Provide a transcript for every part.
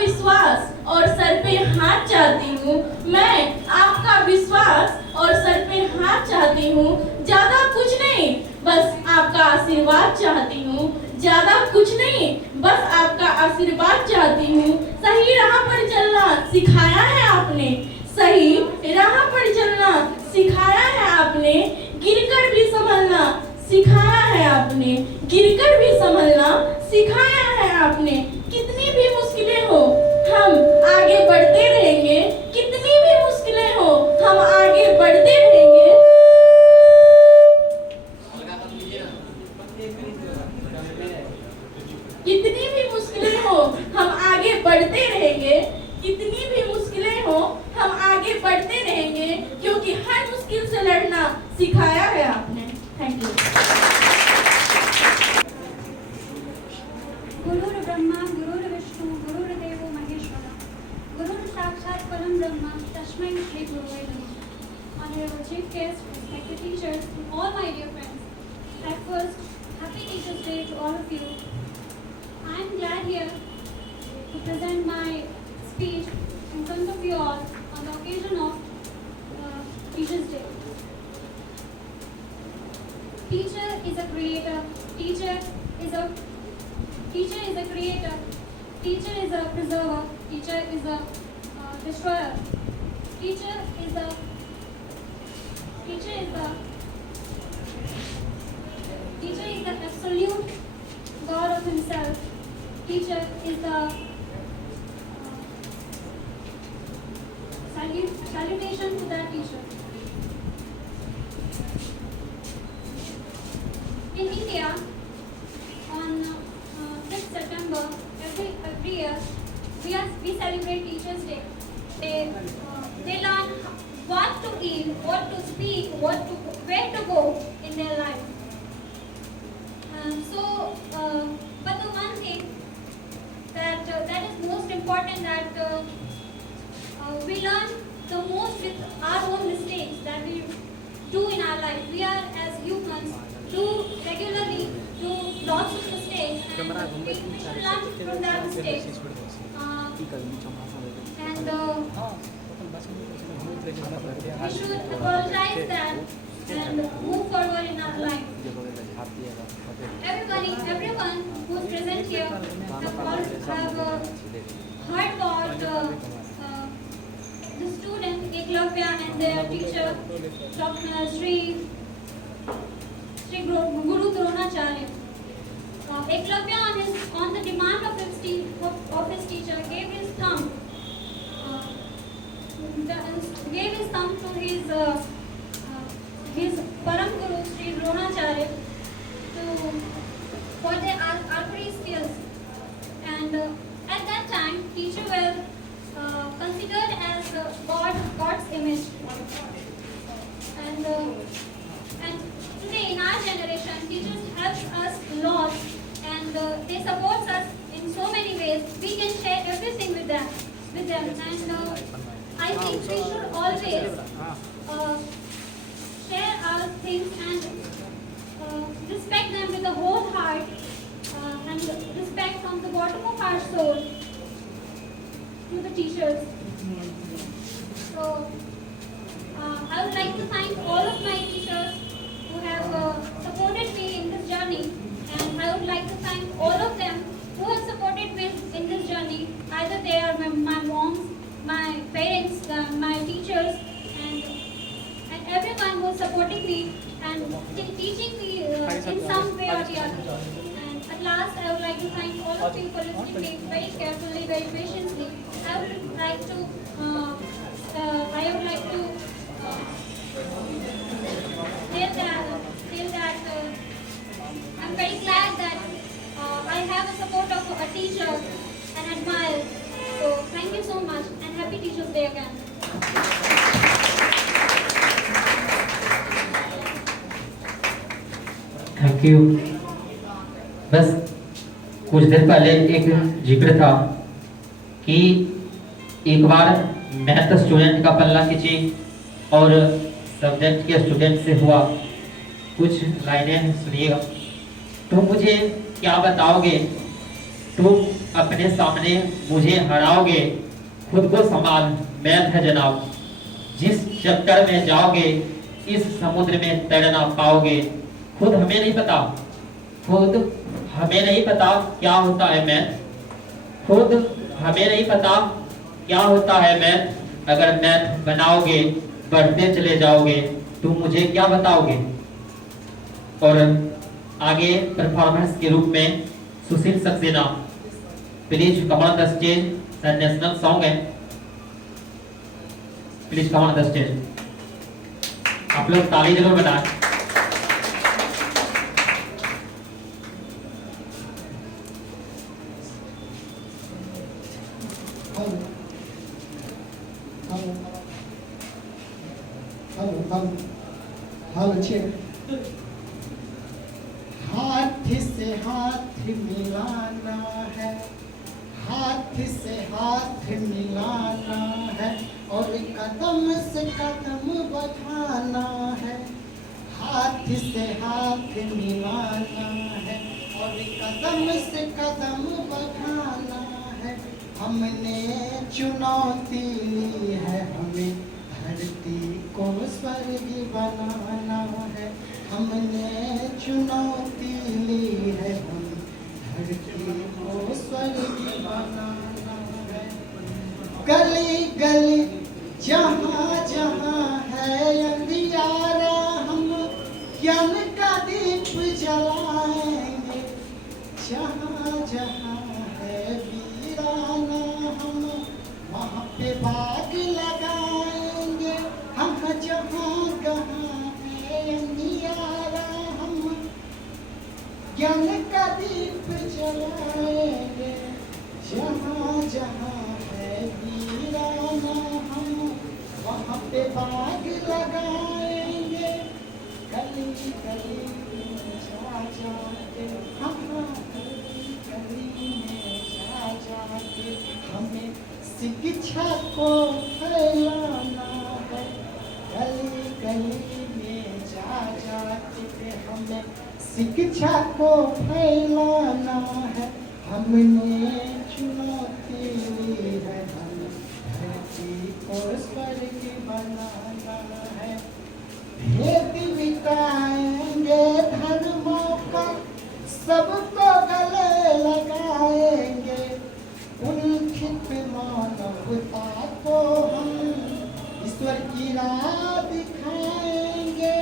विश्वास और सर पे हाथ चाहती हूँ। मैं आपका विश्वास और सर पे हाथ चाहती हूँ। ज्यादा कुछ नहीं, बस आपका आशीर्वाद चाहती हूँ। ज्यादा कुछ नहीं, बस आपका आशीर्वाद चाहती हूँ। सही राह पर चलना सिखाया है आपने, सही राह पर चलना सिखाया है आपने। गिरकर भी संभलना सिखाया है आपने, गिरकर भी संभलना सिखाया है आपने। कितनी भी मुश्किलें हो हम आगे बढ़ते रहेंगे, कितनी भी मुश्किलें हो हम आगे बढ़ते रहेंगे। कितनी भी मुश्किलें हो हम आगे बढ़ते रहेंगे, कितनी भी मुश्किलें हो हम आगे बढ़ते रहेंगे, क्योंकि हर मुश्किल से लड़ना सिखाया है आपने। Thank you. गुरुर् ब्रह्मा गुरुर्विष्णु गुरुर्देवो महेश्वरा गुरुर् साक्षात् परम ब्रह्म तस्मै श्री गुरुवे नमः। Honorable Chief Guest, respected teachers, and all my dear friends. At first, happy Teachers' Day to all of you. I am glad here to present my speech in front of you all on the occasion of Teachers' Day. Teacher is a creator. Teacher is a creator. Teacher is a preserver. Teacher is a destroyer. Teacher is the absolute God of himself. Teacher is the salutation to that teacher. In India, on 5th September every year, we celebrate Teachers' Day. They learn what to eat, what to speak, where to go in their life. But the one thing that is most important, that we learn the most with our own mistakes that we do in our life. We are, as humans, regularly do lots of mistakes, and we should learn from that mistake. We should apologize that and move forward in our life. Everyone who is present here have heard about the student Eklavya and their teacher Dr. Sri Guru Dronacharya. Eklavya on the demand of his teacher gave his thumb to his Param Guru Sri Dronacharya for their archery skills. And at that time, teachers were considered as God's image. And today in our generation, teachers help us a lot, and they support us in so many ways. We can share everything with them. And I think we should always share our things and respect them with the whole heart, and respect from the bottom of our soul to the teachers. So I would like to thank all of my teachers who have supported me in this journey, and I would like to thank all of them who have supported me in this journey. Either they are my moms, my parents, my teachers, and everyone who is supporting me and teaching me in some way or the other. And at last, I would like to thank all of you for listening to me very carefully, very patiently. I would like to feel that I'm very glad that I have a support of a teacher and admire. So thank you so much, and happy Teachers' Day again. Thank you. बस कुछ देर पहले एक जिक्र था कि एक बार math student का पल्ला खींची और सब्जेक्ट के स्टूडेंट से हुआ। कुछ लाइनें सुनिएगा। तो मुझे क्या बताओगे तुम अपने सामने मुझे हराओगे, खुद को संभाल, मैथ है जनाब। जिस चक्कर में जाओगे इस समुद्र में तैर ना पाओगे। खुद हमें नहीं पता क्या होता है मैथ। खुद हमें नहीं पता क्या होता है मैथ। अगर मैथ बनाओगे, बढ़ते चले जाओगे, तुम मुझे क्या बताओगे। और आगे परफॉर्मेंस के रूप में Sushil Saxena, please come on the stage. National song है, please come on the stage. आप लोग ताली जरूर बनाएं। Hello check. हाथ से हाथ मिलाना है, हाथ से हाथ मिलाना है, और कदम से कदम बढ़ाना है। हाथ से हाथ मिलाना है और कदम से कदम बढ़ाना है। हमने चुनौती ली है, हमें धरती को स्वर्ग बनाना है। हमने चुनौती ली है, हम धरती को स्वर्ग बनाना है। गली गली जहाँ जहाँ है अंधियारा, हम ज्ञान का दीप जलाएंगे। जहाँ जहाँ है वीराना, हम वहाँ पे बाग लगाएंगे। हम जहाँ कहाँ है अंधियारा, हम ज्ञान का दीप जलाएंगे। जहाँ जहाँ है वीराना, हम वहाँ पे बाग लगाएंगे। गली गली में जा जाके, हम गली गली में जा जाके, हमें शिक्षा को फैलाना है। गली गली में जा जाके हमें शिक्षा को फैलाना है। हमने चुनौती ली है, हम धरती को स्वर्ग बनाना है। भेद मिटाएंगे धर्मों का, सबको गले लगाएंगे। उल्लिखित मानवता को हम ईश्वर की राह दिखाएंगे।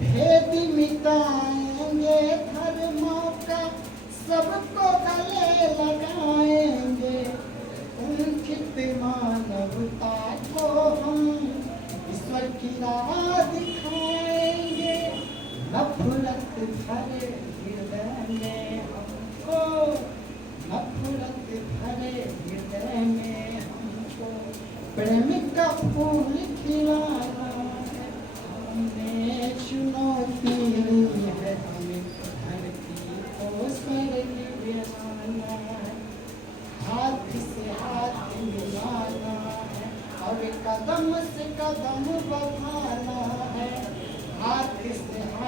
भेद मिटाएंगे धर्मों का, सबको गले लगाएंगे। उल्लिखित मानवता को हम ईश्वर की राह दिखाएंगे। नफरत भरे हृदय में हमको, नफरत भरे हृदय में हमको प्रेम का फूल खिलाना है। हमने चुनौती ली है, हमें धरती को स्वर्ग बनाना है। हाथ से हाथ मिलाना है और कदम से कदम बढ़ाना है। हाथ से हाथ